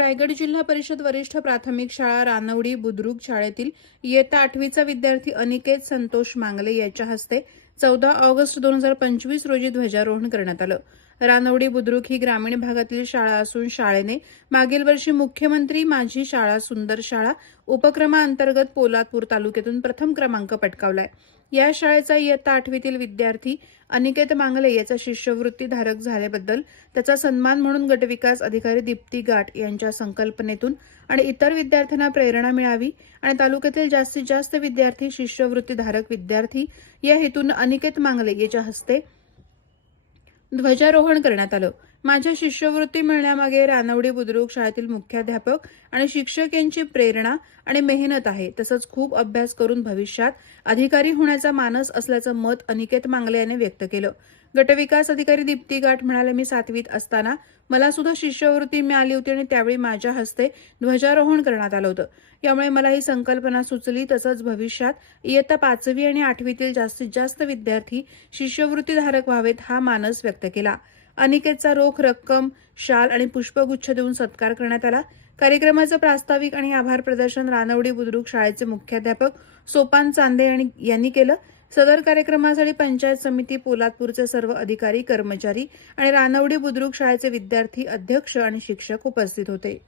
रायगड जिल्हा परिषद वरिष्ठ प्राथमिक शाळा रानवडी बुद्रुक शाळेतील इयत्ता आठवीचा विद्यार्थी अनिकेत संतोष मांगले याच्या हस्ते चौदा ऑगस्ट दोन हजार पंचवीस रोजी ध्वजारोहण करण्यात आलं. रानवडी बुद्रुक ही ग्रामीण भागातील शाळा असून शाळेने मागील वर्षी मुख्यमंत्री माझी शाळा सुंदर शाळा उपक्रमाअंतर्गत पोलादपूर तालुक्यातून प्रथम क्रमांक पटकावलाय. या शाळेचा इयत्ता आठवीतील विद्यार्थी अनिकेत मांगले याचा शिष्यवृत्ती धारक झाल्याबद्दल त्याचा सन्मान म्हणून गटविकास अधिकारी दीप्ती गाठ यांच्या संकल्पनेतून आणि इतर विद्यार्थ्यांना प्रेरणा मिळावी आणि तालुक्यातील जास्तीत जास्त विद्यार्थी शिष्यवृत्तीधारक विद्यार्थी या हेतून अनिकेत मांगले याच्या हस्ते ध्वजारोहण करण्यात आलं. माझ्या शिष्यवृत्ती मिळण्यामागे रानवडी बुद्रुक शाळेतील मुख्याध्यापक आणि शिक्षक यांची प्रेरणा आणि मेहनत आहे. तसंच खूप अभ्यास करून भविष्यात अधिकारी होण्याचा मानस असल्याचं मत अनिकेत मांगले यांनी व्यक्त केलं. गटविकास अधिकारी दीप्ती गाठ म्हणाले मी सातवीत असताना मला सुद्धा शिष्यवृत्ती मिळाली होती आणि त्यावेळी माझ्या हस्ते ध्वजारोहण करण्यात आलं होतं. यामुळे मला ही संकल्पना सुचली. तसंच भविष्यात इयत्ता पाचवी आणि आठवीतील जास्तीत जास्त विद्यार्थी शिष्यवृत्तीधारक व्हावेत हा मानस व्यक्त केला. अनिकेतचा रोख रक्कम शाल आणि पुष्पगुच्छ देऊन सत्कार करण्यात आला. कार्यक्रमाचं प्रास्ताविक आणि आभार प्रदर्शन रानवडी बुद्रुक शाळेचे मुख्याध्यापक सोपान चांदे यांनी- यांनी केलं. सदर कार्यक्रमासाठी पंचायत समिती पोलादपूरचे सर्व अधिकारी कर्मचारी आणि रानवडी बुद्रुक शाळेचे विद्यार्थी अध्यक्ष आणि शिक्षक उपस्थित होते.